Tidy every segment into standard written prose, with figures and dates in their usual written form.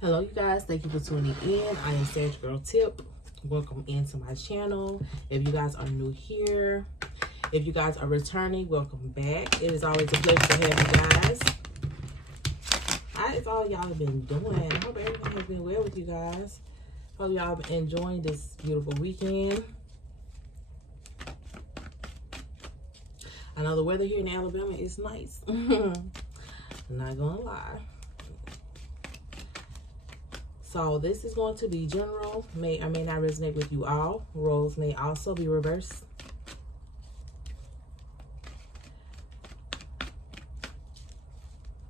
Hello you guys, thank you for tuning in. I am saggirltip. Welcome into my channel. If you guys are new here, if you guys are returning, welcome back. It is always a pleasure to have you guys. How is all y'all been doing? I hope everything has been well with you guys. Hope y'all been enjoying this beautiful weekend. I know the weather here in Alabama is nice. I'm not gonna lie. So this is going to be general, may or may not resonate with you all. Roles may also be reversed.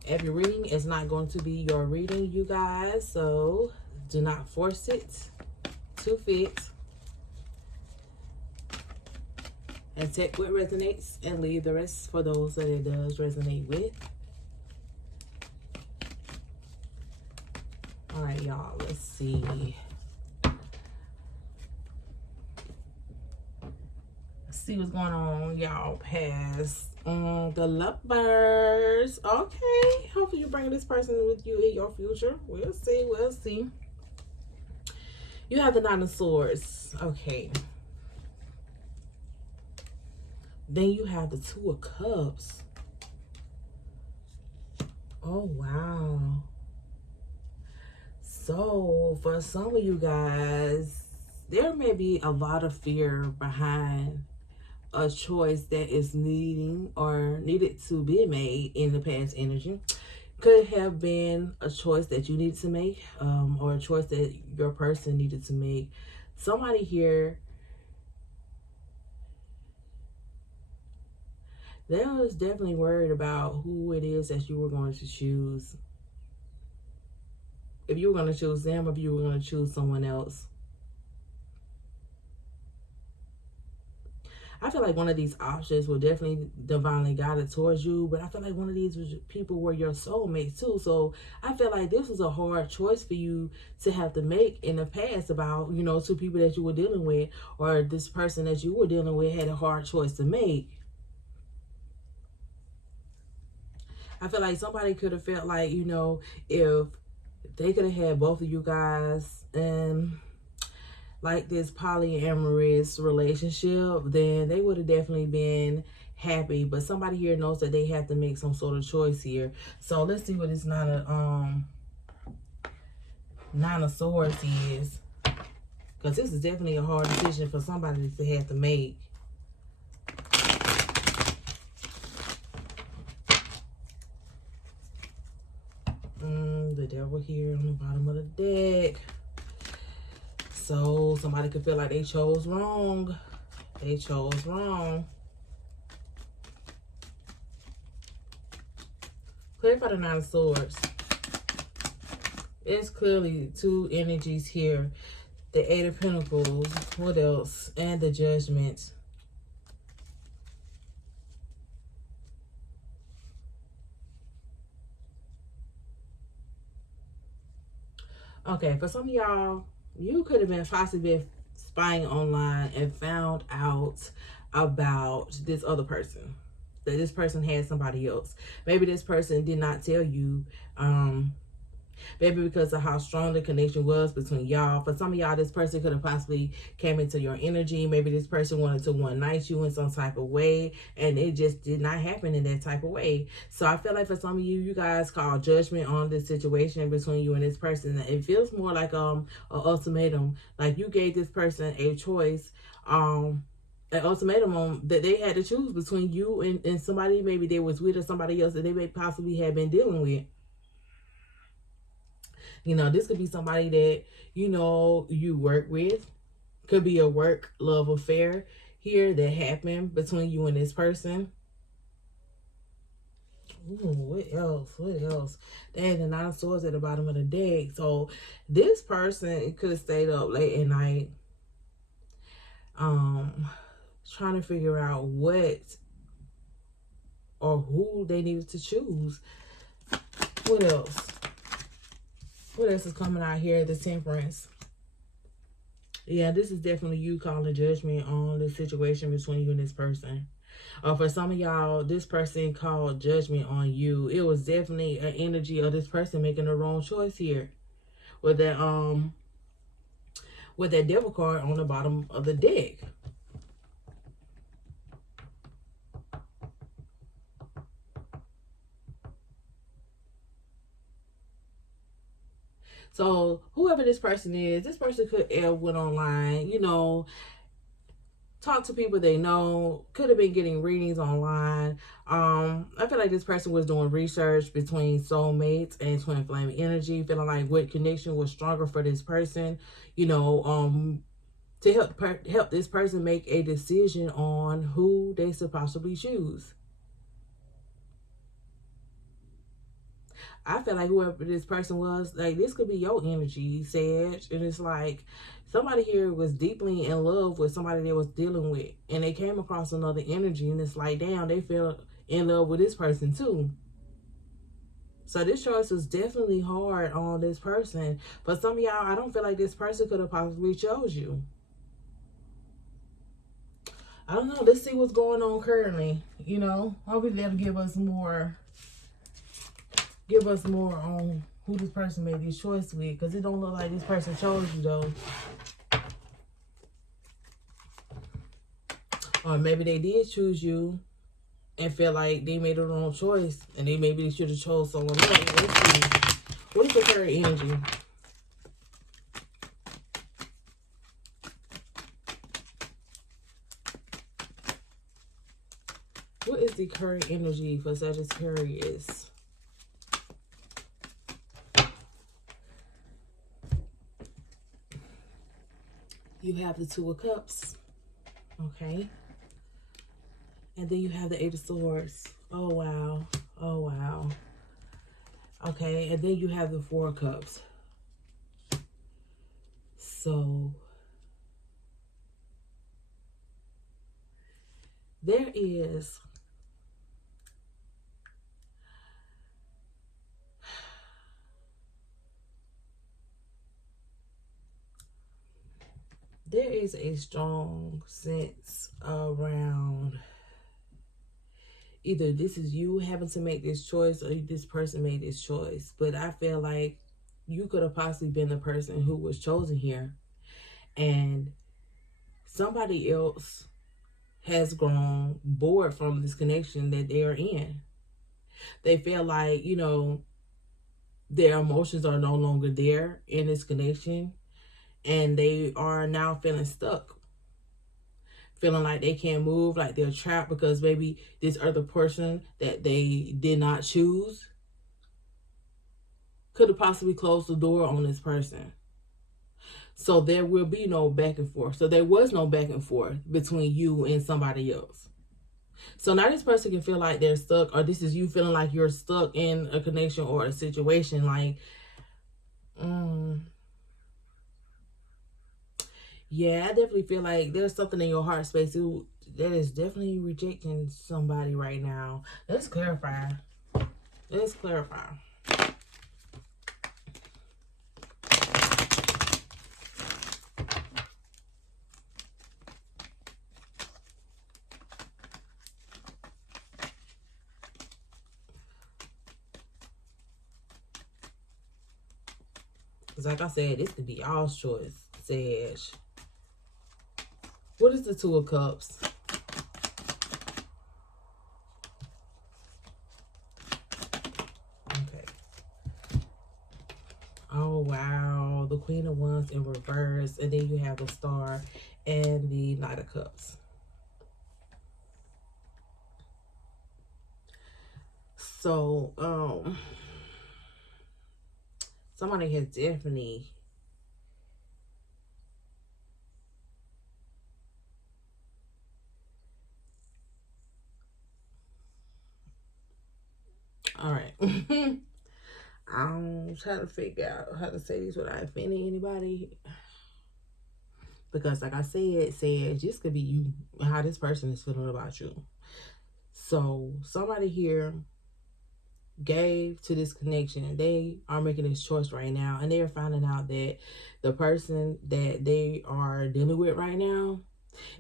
Every reading is not going to be your reading, you guys, so do not force it to fit. And take what resonates and leave the rest for those that it does resonate with. All right, y'all, let's see. Let's see what's going on, y'all, past the lovers. Okay, hopefully you bring this person with you in your future. We'll see, we'll see. You have the Nine of Swords. Okay. Then you have the Two of Cups. Oh, wow. So, for some of you guys, there may be a lot of fear behind a choice that is needed to be made in the past energy. Could have been a choice that you needed to make, or a choice that your person needed to make. Somebody here, they was definitely worried about who it is that you were going to choose. If you were going to choose them, or if you were going to choose someone else. I feel like one of these options will definitely divinely guided towards you, but I feel like one of these people were your soulmates too. So I feel like this was a hard choice for you to have to make in the past about, you know, two people that you were dealing with, or this person that you were dealing with had a hard choice to make. I feel like somebody could have felt like, you know, if they could have had both of you guys and like this polyamorous relationship, then they would have definitely been happy. But somebody here knows that they have to make some sort of choice here. So let's see what this Nine of Swords is, because this is definitely a hard decision for somebody to have to make. The Devil here on the bottom of the deck. So somebody could feel like they chose wrong. They chose wrong. Clarify the Nine of Swords. It's clearly two energies here. The Eight of Pentacles. What else? And the Judgment. Okay, for some of y'all, you could have been possibly been spying online and found out about this other person. That this person had somebody else. Maybe this person did not tell you, maybe because of how strong the connection was between y'all. For some of y'all, this person could have possibly came into your energy. Maybe this person wanted to one night you in some type of way, and it just did not happen in that type of way. So I feel like for some of you, you guys call judgment on this situation between you and this person. It feels more like an ultimatum. Like you gave this person a choice, an ultimatum on that they had to choose between you and somebody maybe they was with, or somebody else that they may possibly have been dealing with. You know, this could be somebody that, you know, you work with. Could be a work love affair here that happened between you and this person. Ooh, what else? What else? They had the Nine of Swords at the bottom of the deck. So this person could have stayed up late at night, trying to figure out what or who they needed to choose. What else? What else is coming out here? The Temperance. Yeah, this is definitely you calling judgment on the situation between you and this person. For some of y'all, this person called judgment on you. It was definitely an energy of this person making the wrong choice here. with that devil card on the bottom of the deck. So whoever this person is, this person could have went online, you know, talk to people they know, could have been getting readings online. I feel like this person was doing research between soulmates and twin flame energy, feeling like what connection was stronger for this person, you know, to help this person make a decision on who they should possibly choose. I feel like whoever this person was, like, this could be your energy, Sag. And it's like somebody here was deeply in love with somebody they was dealing with. And they came across another energy. And it's like, damn, they feel in love with this person too. So this choice was definitely hard on this person. For some of y'all, I don't feel like this person could have possibly chose you. I don't know. Let's see what's going on currently. You know, hopefully they'll give us more on who this person made this choice with, because it don't look like this person chose you though. Or maybe they did choose you and feel like they made the wrong choice, and maybe they should have chose someone else. Let's see. What is the current energy? What is the current energy for Sagittarius? You have the Two of Cups, okay? And then you have the Eight of Swords. Oh, wow. Oh, wow. Okay, and then you have the Four of Cups. So, there is a strong sense around either this is you having to make this choice or this person made this choice. But I feel like you could have possibly been the person who was chosen here, and somebody else has grown bored from this connection that they are in. They feel like, you know, their emotions are no longer there in this connection, and they are now feeling stuck, feeling like they can't move, like they're trapped, because maybe this other person that they did not choose could have possibly closed the door on this person. So there will be no back and forth. So there was no back and forth between you and somebody else. So now this person can feel like they're stuck, or this is you feeling like you're stuck in a connection or a situation. Like, yeah, I definitely feel like there's something in your heart space that is definitely rejecting somebody right now. Let's clarify. Let's clarify. Because like I said, this could be y'all's choice, Sag. What is the Two of Cups? Okay. Oh, wow. The Queen of Wands in reverse. And then you have the Star and the Knight of Cups. So, somebody has definitely all right. I'm trying to figure out how to say this without offending anybody, because like I said, this could be you, how this person is feeling about you. So somebody here gave to this connection. They are making this choice right now, and they are finding out that the person that they are dealing with right now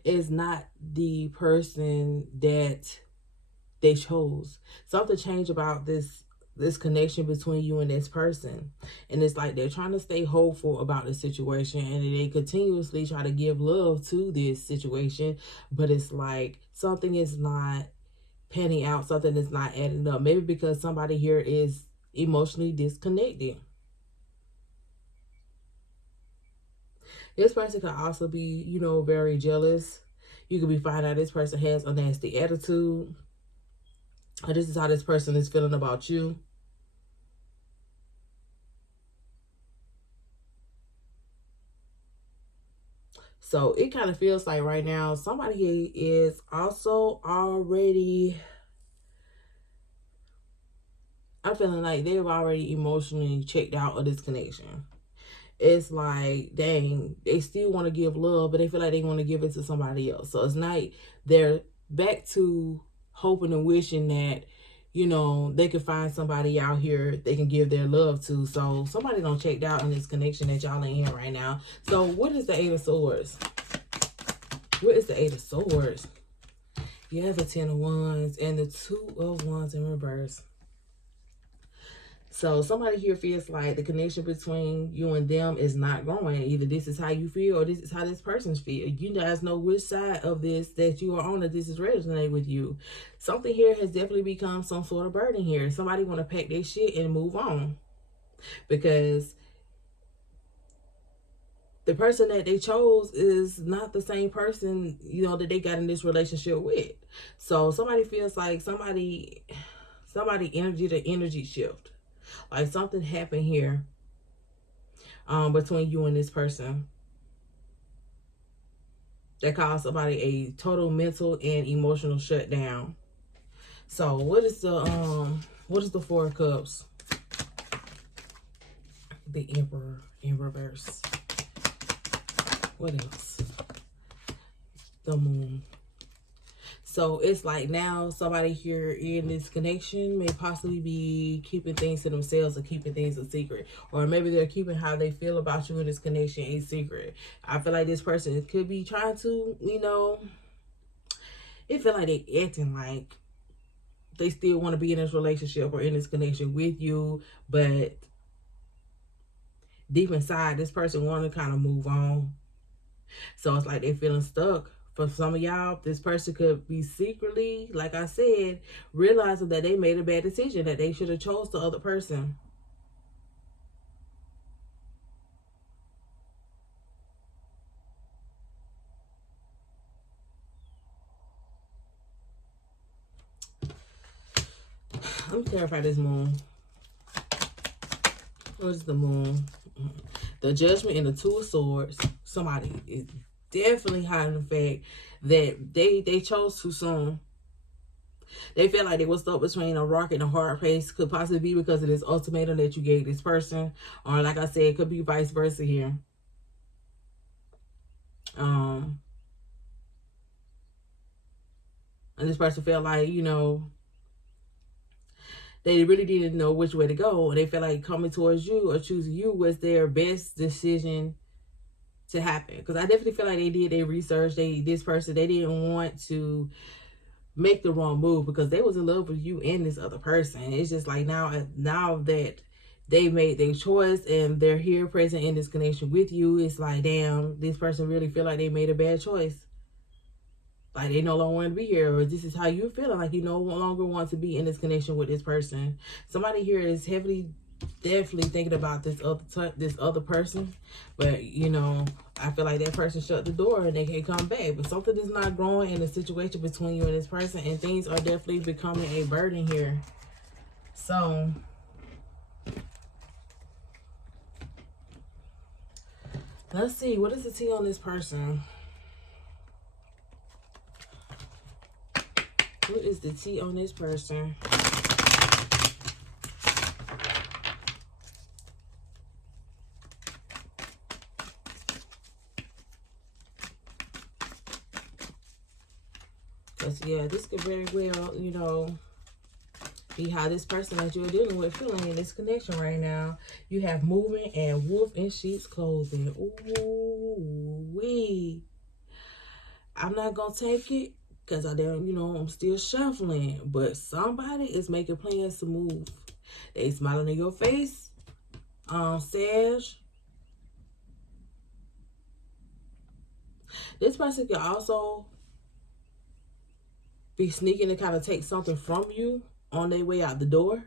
is not the person that they chose. Something changed about this this connection between you and this person. And it's like they're trying to stay hopeful about the situation, and they continuously try to give love to this situation, but it's like something is not panning out, something is not adding up. Maybe because somebody here is emotionally disconnected. This person could also be, you know, very jealous. You could be finding out this person has a nasty attitude, or this is how this person is feeling about you. So it kind of feels like right now somebody is also already, I'm feeling like they've already emotionally checked out of this connection. It's like, dang, they still want to give love, but they feel like they want to give it to somebody else. So it's not, they're back to hoping and wishing that, you know, they can find somebody out here they can give their love to. So somebody done checked out in this connection that y'all are in right now. So what is the Eight of Swords? What is the Eight of Swords? You have the Ten of Wands and the Two of Wands in reverse. So somebody here feels like the connection between you and them is not growing. Either this is how you feel or this is how this person's feel. You guys know which side of this that you are on, that this is resonating with you. Something here has definitely become some sort of burden here. Somebody want to pack their shit and move on, because the person that they chose is not the same person, you know, that they got in this relationship with. So somebody feels like somebody energy to energy shift. Like something happened here between you and this person that caused somebody a total mental and emotional shutdown. So what is the Four of Cups? The Emperor in reverse. What else? The Moon. So it's like now somebody here in this connection may possibly be keeping things to themselves or keeping things a secret. Or maybe they're keeping how they feel about you in this connection a secret. I feel like this person could be trying to, you know, it feel like they acting like they still want to be in this relationship or in this connection with you. But deep inside, this person want to kind of move on. So it's like they're feeling stuck. For some of y'all, this person could be secretly, like I said, realizing that they made a bad decision, that they should have chose the other person. Let me clarify this Moon. What is the Moon? The Judgment and the Two of Swords. Somebody is definitely hiding the fact that they chose too soon. They feel like they were stuck between a rock and a hard place. Could possibly be because of this ultimatum that you gave this person. Or like I said, it could be vice versa here. And this person felt like, you know, they really didn't know which way to go. And they felt like coming towards you or choosing you was their best decision to happen. Because I definitely feel like they did their research. This person, they didn't want to make the wrong move because they was in love with you and this other person. It's just like now that they made their choice and they're here present in this connection with you, it's like, damn, this person really feel like they made a bad choice. Like they no longer want to be here, or this is how you're feeling, like you no longer want to be in this connection with this person. Somebody here is definitely thinking about this other person, but you know, I feel like that person shut the door and they can't come back. But something is not growing in the situation between you and this person, and things are definitely becoming a burden here. So let's see, what is the tea on this person? What is the tea on this person? Because, yeah, this could very well, you know, be how this person that you're dealing with feeling in this connection right now. You have movement and wolf in sheep's clothing. Ooh, wee. I'm not going to take it because I don't, you know, I'm still shuffling. But somebody is making plans to move. They smiling in your face, Sag. This person can also be sneaking to kind of take something from you on their way out the door.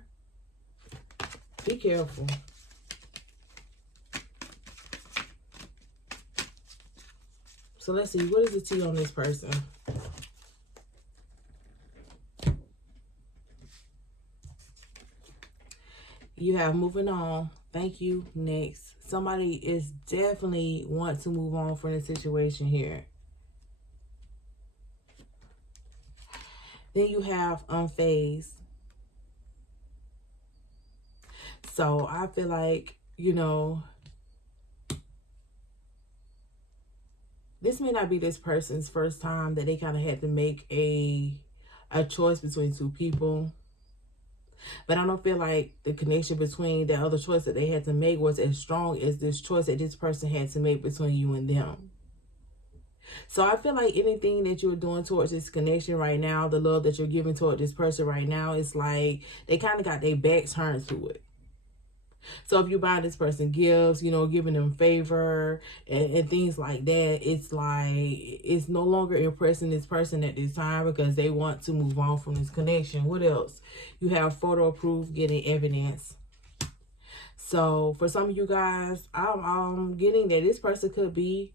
Be careful. So let's see, what is the tea on this person? You have moving on. Thank you. Next. Somebody is definitely want to move on from the situation here. Then you have unfazed. So I feel like, you know, this may not be this person's first time that they kind of had to make a choice between two people. But I don't feel like the connection between the other choice that they had to make was as strong as this choice that this person had to make between you and them. So I feel like anything that you're doing towards this connection right now, the love that you're giving toward this person right now, it's like they kind of got their backs turned to it. So if you buy this person gifts, you know, giving them favor and things like that, it's like it's no longer impressing this person at this time because they want to move on from this connection. What else? You have photo proof, getting evidence. So for some of you guys, I'm getting that this person could be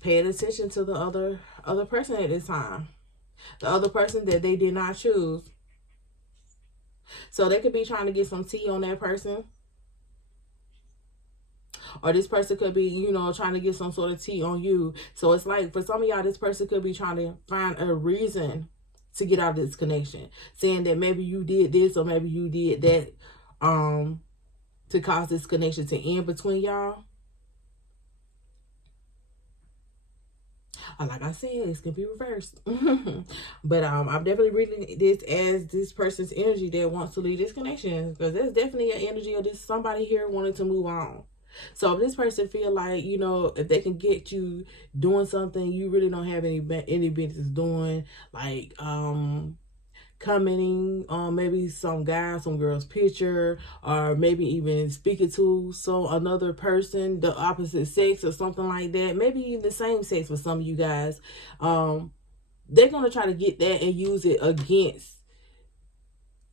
paying attention to the other person at this time. The other person that they did not choose. So they could be trying to get some tea on that person. Or this person could be, you know, trying to get some sort of tea on you. So it's like, for some of y'all, this person could be trying to find a reason to get out of this connection. Saying that maybe you did this or maybe you did that to cause this connection to end between y'all. Like I said, it's going to be reversed. But I'm definitely reading this as this person's energy that wants to leave this connection. Because there's definitely an energy of this somebody here wanting to move on. So if this person feel like, you know, if they can get you doing something you really don't have any business doing, like commenting on maybe some guy, some girl's picture, or maybe even speaking to another person, the opposite sex or something like that, maybe even the same sex for some of you guys, they're going to try to get that and use it against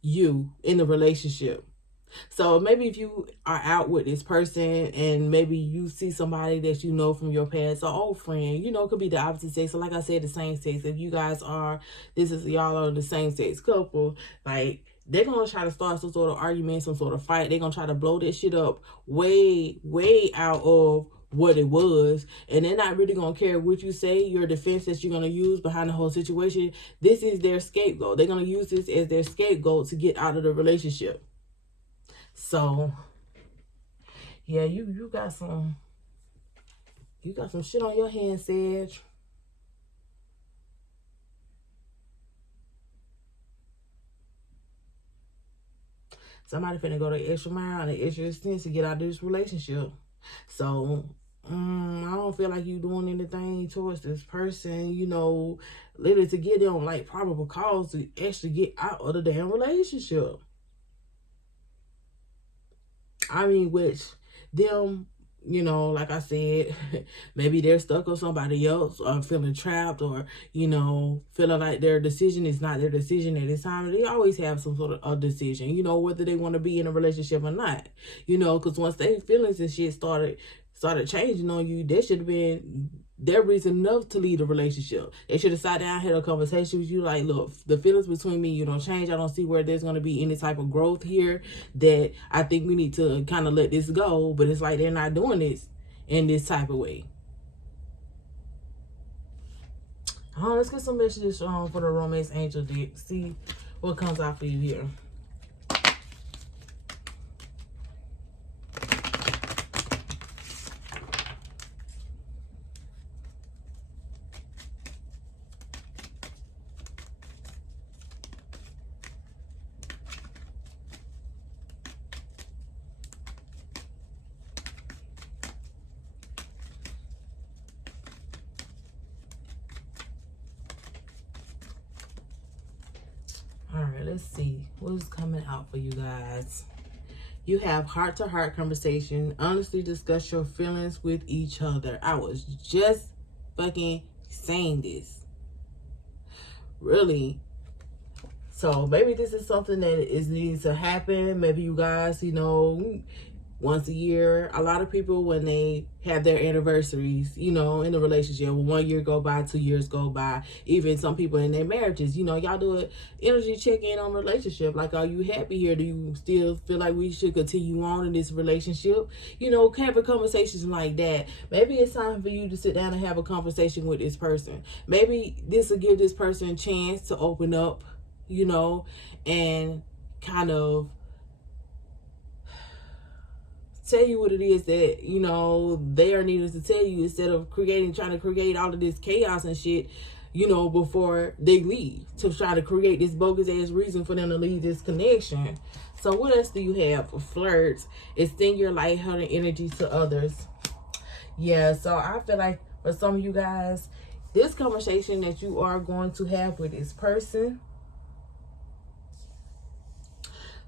you in the relationship. So maybe if you are out with this person and maybe you see somebody that you know from your past, an old friend, you know, it could be the opposite sex. So like I said, the same sex. If you guys are, y'all are the same sex couple, like they're going to try to start some sort of argument, some sort of fight. They're going to try to blow this shit up way, way out of what it was. And they're not really going to care what you say, your defense that you're going to use behind the whole situation. This is their scapegoat. They're going to use this as their scapegoat to get out of the relationship. So, yeah, you got some shit on your hands, Sag. Somebody finna go the extra mile and the extra extent to get out of this relationship. So, I don't feel like you doing anything towards this person, you know, literally to get them like probable cause to actually get out of the damn relationship. I mean, which them, you know, like I said, maybe they're stuck on somebody else or feeling trapped or, you know, feeling like their decision is not their decision at this time. They always have some sort of a decision, you know, whether they want to be in a relationship or not, you know, because once their feelings and shit started changing on you, that should have been their reason enough to leave the relationship. They should have sat down, had a conversation with you like, look, the feelings between me, you don't change. I don't see where there's going to be any type of growth here that I think we need to kind of let this go. But it's like they're not doing this in this type of way. Let's get some messages for the romance angel deck. See what comes out for you here. let's see what's coming out for you guys. You have heart-to-heart conversation. Honestly discuss your feelings with each other. I was just fucking saying this. Really. So maybe this is something that is needing to happen. Maybe you guys, you know, once a year. A lot of people, when they have their anniversaries, you know, in a relationship, 1 year go by, 2 years go by, even some people in their marriages, you know, y'all do an energy check-in on relationship. Like, are you happy here? Do you still feel like we should continue on in this relationship? You know, having conversations like that. Maybe it's time for you to sit down and have a conversation with this person. Maybe this will give this person a chance to open up, you know, and kind of tell you what it is that, you know, they are needing to tell you, instead of trying to create all of this chaos and shit, you know, before they leave, to try to create this bogus ass reason for them to leave this connection. So what else do you have for flirts? Extend your lighthearted energy to others. Yeah, so I feel like for some of you guys, this conversation that you are going to have with this person,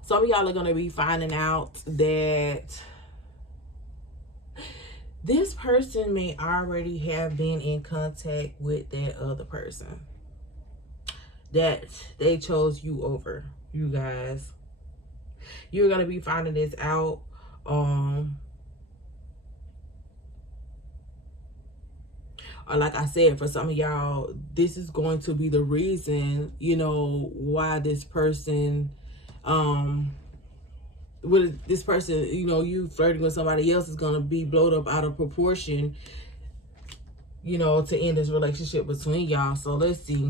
some of y'all are going to be finding out that this person may already have been in contact with that other person, that they chose you over, you guys. You're going to be finding this out. Or like I said, for some of y'all, this is going to be the reason, you know, why this person, with this person, you know, you flirting with somebody else is going to be blown up out of proportion, you know, to end this relationship between y'all. So let's see.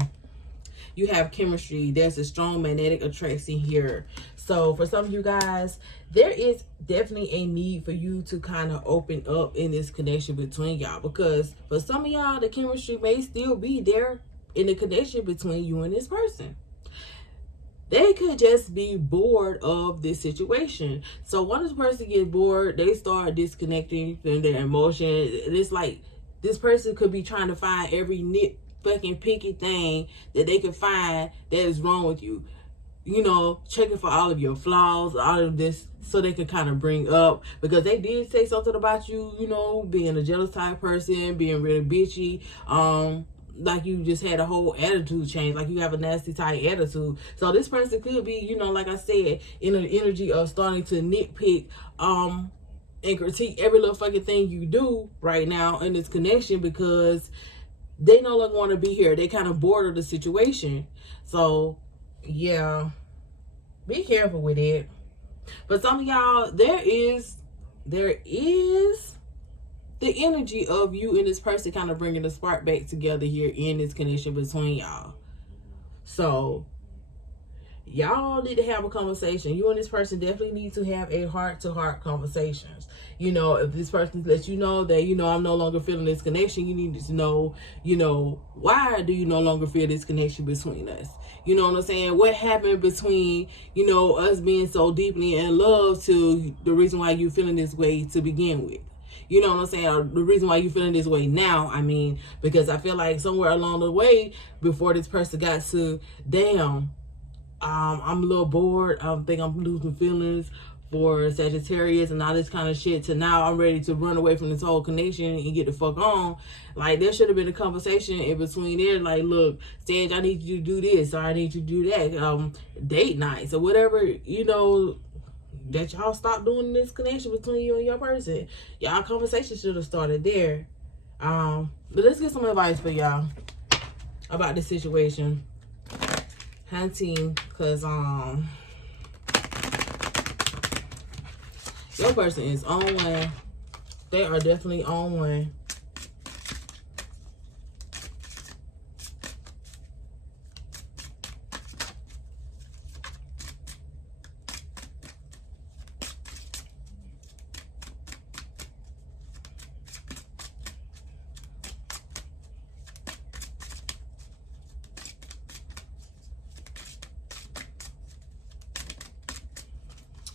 You have chemistry. There's a strong magnetic attraction here. So for some of you guys, there is definitely a need for you to kind of open up in this connection between y'all, because for some of y'all, the chemistry may still be there in the connection between you and this person. They could just be bored of this situation. So once this person gets bored, they start disconnecting from their emotion. It's like this person could be trying to find every fucking picky thing that they can find that is wrong with you. You know, checking for all of your flaws, all of this, so they can kind of bring up, because they did say something about you, you know, being a jealous type person, being really bitchy, like you just had a whole attitude change, like you have a nasty type attitude. So this person could be, you know, like I said, in an energy of starting to nitpick and critique every little fucking thing you do right now in this connection, because they no longer want to be here. They kind of bored of the situation. So yeah, be careful with it. But some of y'all, there is the energy of you and this person kind of bringing the spark back together here in this connection between y'all. So y'all need to have a conversation. You and this person definitely need to have a heart-to-heart conversations. You know, if this person lets you know that, you know, I'm no longer feeling this connection, you need to know, you know, why do you no longer feel this connection between us? You know what I'm saying? What happened between, you know, us being so deeply in love to the reason why you feeling this way to begin with? You know what I'm saying? Or the reason why you feeling this way now, I mean, because I feel like somewhere along the way, before this person got to, damn, I'm a little bored, I think I'm losing feelings for Sagittarius and all this kind of shit, to now I'm ready to run away from this whole connection and get the fuck on. Like, there should have been a conversation in between there, like, look, Sag, I need you to do this, or I need you to do that, date nights, or whatever, you know, that y'all stop doing this connection between you and your person. Y'all conversation should have started there. But let's get some advice for y'all about this situation. Hunting, because your person is on one. They are definitely on one.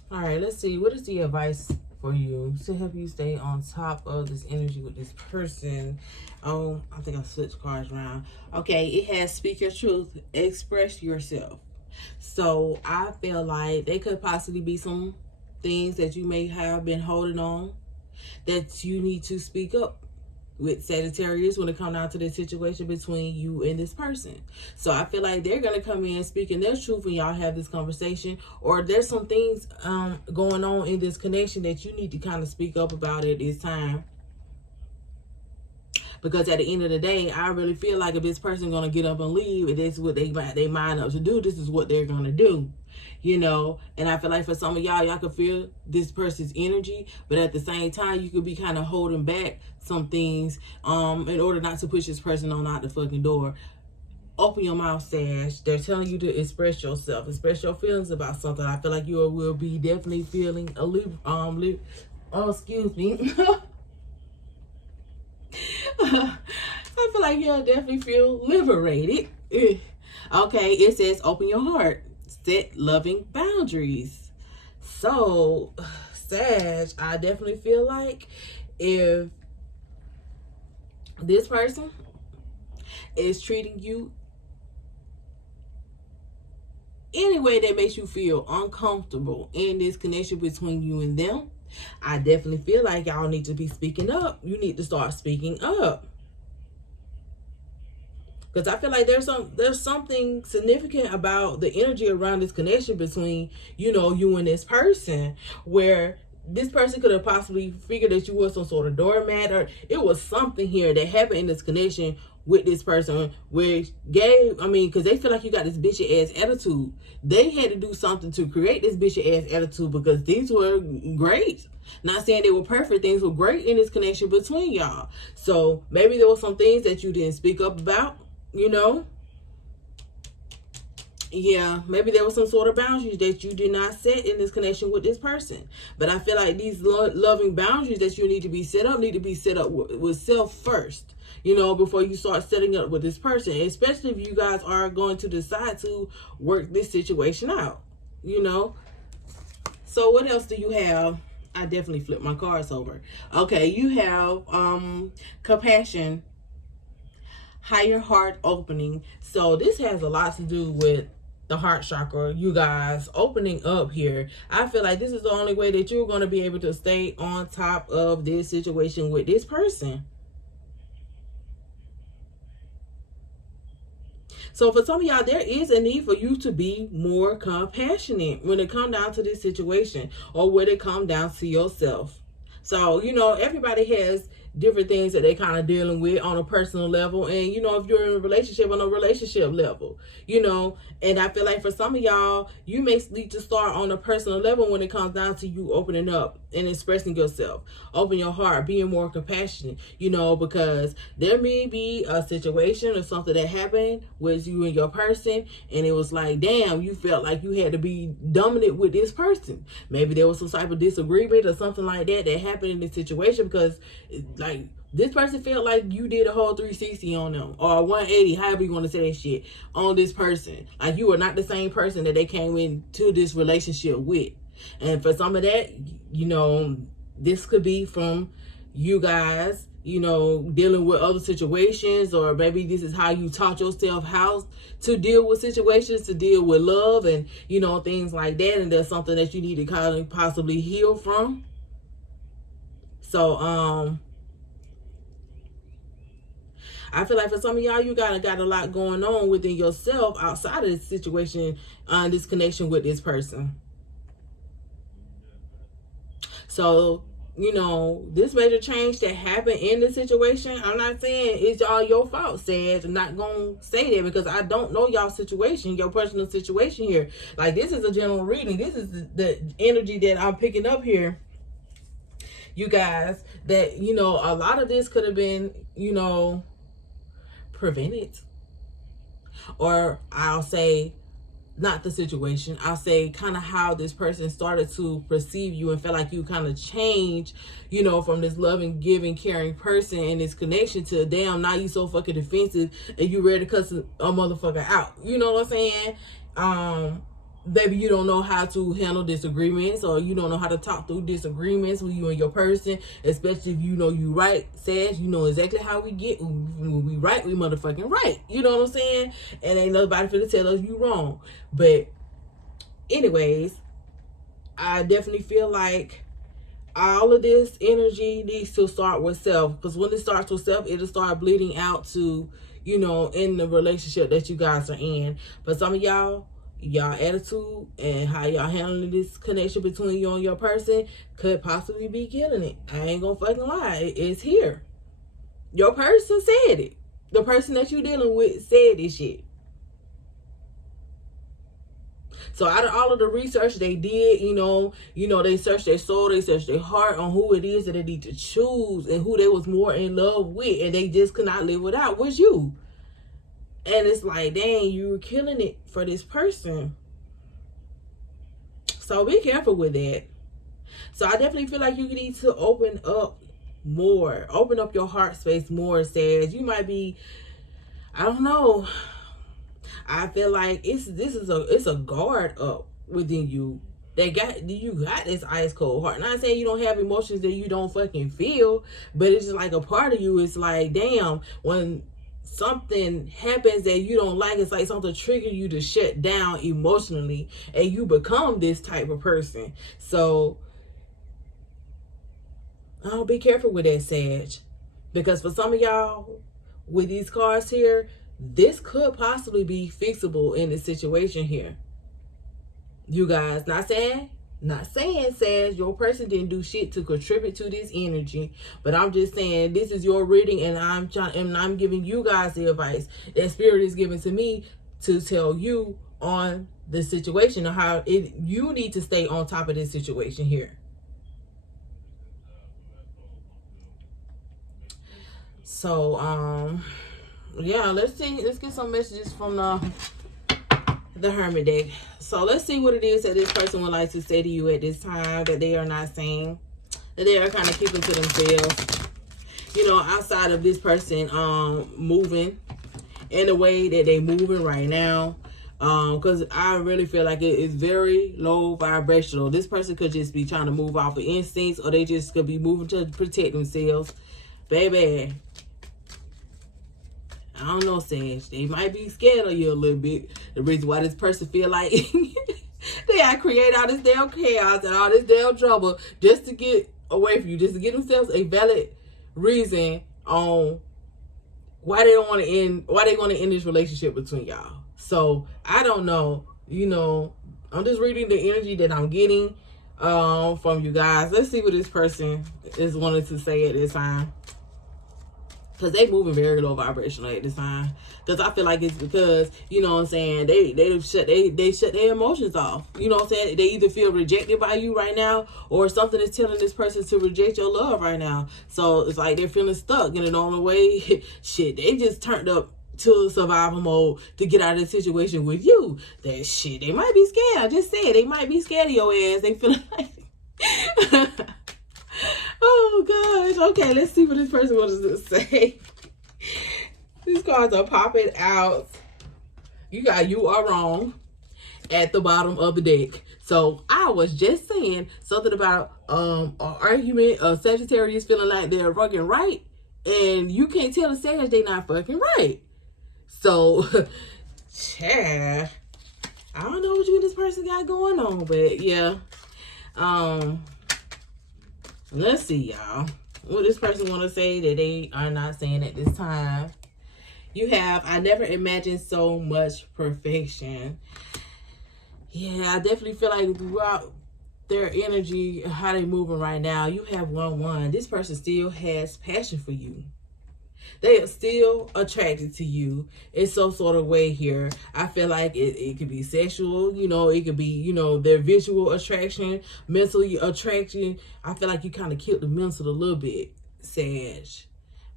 All right, let's see. What is the advice for you to help you stay on top of this energy with this person? Oh, I think I switched cards around. Okay, it has speak your truth, express yourself. So I feel like there could possibly be some things that you may have been holding on that you need to speak up with Sagittarius when it comes down to the situation between you and this person. So I feel like they're going to come in speaking their truth when y'all have this conversation, or there's some things going on in this connection that you need to kind of speak up about at this time. Because at the end of the day, I really feel like if this person going to get up and leave, and this is what they mind up to do, this is what they're going to do. You know, and I feel like for some of y'all could feel this person's energy, but at the same time, you could be kind of holding back some things in order not to push this person on out the fucking door. Open your mouth, Sag. They're telling you to express yourself, express your feelings about something. I feel like you will be definitely feeling excuse me. I feel like you'll definitely feel liberated. Okay, it says open your heart. Set loving boundaries. So, Sag, I definitely feel like if this person is treating you any way that makes you feel uncomfortable in this connection between you and them, I definitely feel like y'all need to be speaking up. You need to start speaking up. Because I feel like there's something significant about the energy around this connection between, you and this person, where this person could have possibly figured that you were some sort of doormat, or it was something here that happened in this connection with this person which because they feel like you got this bitchy ass attitude. They had to do something to create this bitchy ass attitude, because things were great. Not saying they were perfect, things were great in this connection between y'all. So maybe there were some things that you didn't speak up about. Yeah, maybe there was some sort of boundaries that you did not set in this connection with this person. But I feel like these loving boundaries that you need to be set up with self first, before you start setting up with this person, especially if you guys are going to decide to work this situation out, So what else do you have? I definitely flipped my cards over. Okay, you have compassion, higher heart opening. So this has a lot to do with the heart chakra, you guys opening up here. I feel like this is the only way that you're going to be able to stay on top of this situation with this person. So for some of y'all, there is a need for you to be more compassionate when it comes down to this situation, or when it comes down to yourself. So, everybody has different things that they kind of dealing with on a personal level. And, if you're in a relationship, on a relationship level, and I feel like for some of y'all, you may need to start on a personal level when it comes down to you opening up and expressing yourself. Open your heart, being more compassionate, because there may be a situation or something that happened with you and your person, and it was like, damn, you felt like you had to be dominant with this person. Maybe there was some type of disagreement or something like that happened in this situation, because like this person felt like you did a whole 360 on them, or 180, however you want to say that shit, on this person. Like you were not the same person that they came into this relationship with. And for some of that, this could be from you guys, dealing with other situations, or maybe this is how you taught yourself how to deal with situations, to deal with love and, things like that. And there's something that you need to kind of possibly heal from. So, I feel like for some of y'all, you got a lot going on within yourself outside of this situation, this connection with this person. So, this major change that happened in the situation, I'm not saying it's all your fault, Sag. I'm not going to say that, because I don't know y'all situation, your personal situation here. Like, this is a general reading. This is the energy that I'm picking up here, you guys, that, a lot of this could have been, prevented. Or I'll say, not the situation, I'll say kind of how this person started to perceive you and felt like you kind of changed, from this loving, giving, caring person in this connection to, damn, now you so fucking defensive and you ready to cuss a motherfucker out. You know what I'm saying? maybe you don't know how to handle disagreements, or you don't know how to talk through disagreements with you and your person, especially if you know you right, Sag. You know exactly how we get. When we right, we motherfucking right. You know what I'm saying? And ain't nobody finna tell us you wrong. But anyways, I definitely feel like all of this energy needs to start with self, because when it starts with self, it'll start bleeding out to, you know, in the relationship that you guys are in. But some of y'all attitude and how y'all handling this connection between you and your person could possibly be killing it. I ain't gonna fucking lie. It's here. Your person said it. The person that you dealing with said this shit. So out of all of the research they did, you know, they searched their soul, they searched their heart on who it is that they need to choose and who they was more in love with, and they just could not live without was you. And it's like, dang, you were killing it for this person. So be careful with that. So I definitely feel like you need to open up more. Open up your heart space more, Sag. You might be, I don't know. I feel like it's a guard up within you. You got this ice cold heart. Not saying you don't have emotions that you don't fucking feel, but it's just like a part of you. It's like, damn, when something happens that you don't like, it's like something triggers you to shut down emotionally, and you become this type of person. So be careful with that, Sag, because for some of y'all with these cards here, this could possibly be fixable in the situation here. You guys, not saying, Sag, your person didn't do shit to contribute to this energy, but I'm just saying this is your reading, and I'm giving you guys the advice that Spirit is giving to me to tell you on the situation, or how you need to stay on top of this situation here. So yeah, let's get some messages from the Hermit deck. So let's see what it is that this person would like to say to you at this time that they are not saying, that they are kind of keeping to themselves, you know, outside of this person moving in the way that they moving right now. Because I really feel like it is very low vibrational. This person could just be trying to move off of instincts, or they just could be moving to protect themselves. Baby, I don't know, Sag. They might be scared of you a little bit. The reason why this person feel like they gotta create all this damn chaos and all this damn trouble just to get away from you, just to give themselves a valid reason on why they want to end this relationship between y'all. So I don't know. You know, I'm just reading the energy that I'm getting from you guys. Let's see what this person is wanting to say at this time. Because they moving very low vibrational at this time. Because I feel like it's because, you know what I'm saying, they shut their emotions off. You know what I'm saying? They either feel rejected by you right now, or something is telling this person to reject your love right now. So it's like they're feeling stuck. And on the way, shit, they just turned up to survival mode to get out of the situation with you. That shit, they might be scared. I just said they might be scared of your ass. They feel like... Oh gosh. Okay, let's see what this person wants to say. These cards are popping out. You are wrong at the bottom of the deck. So I was just saying something about an argument of Sagittarius feeling like they're fucking right, and you can't tell the Sag they not fucking right. So I don't know what you and this person got going on, but yeah. Let's see, y'all. What this person want to say that they are not saying at this time. You have, I never imagined so much perfection. Yeah, I definitely feel like throughout their energy, how they moving right now, you have 1-1. This person still has passion for you. They are still attracted to you in some sort of way here. I feel like it could be sexual, you know, it could be, you know, their visual attraction, mental attraction. I feel like you kind of killed the mental a little bit, Sag.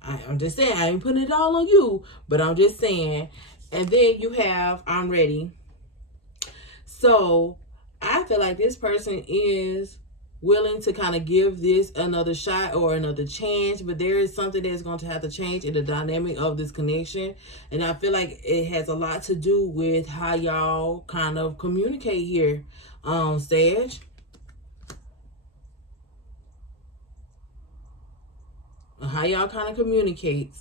I'm just saying, I ain't putting it all on you, but I'm just saying. And then you have, I'm ready. So I feel like this person is willing to kind of give this another shot or another chance, but there is something that's going to have to change in the dynamic of this connection. And I feel like it has a lot to do with how y'all kind of communicate here, Sag. How y'all kind of communicate.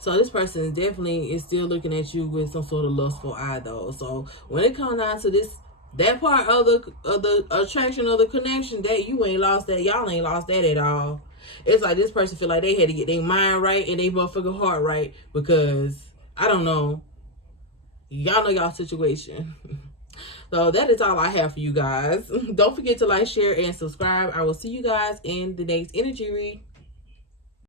So this person definitely is still looking at you with some sort of lustful eye, though. So when it comes down to this, that part of the attraction of the connection, that you ain't lost that. Y'all ain't lost that at all. It's like this person feel like they had to get their mind right and their motherfucking heart right, because I don't know. Y'all know y'all situation. So that is all I have for you guys. Don't forget to like, share, and subscribe. I will see you guys in the next energy read.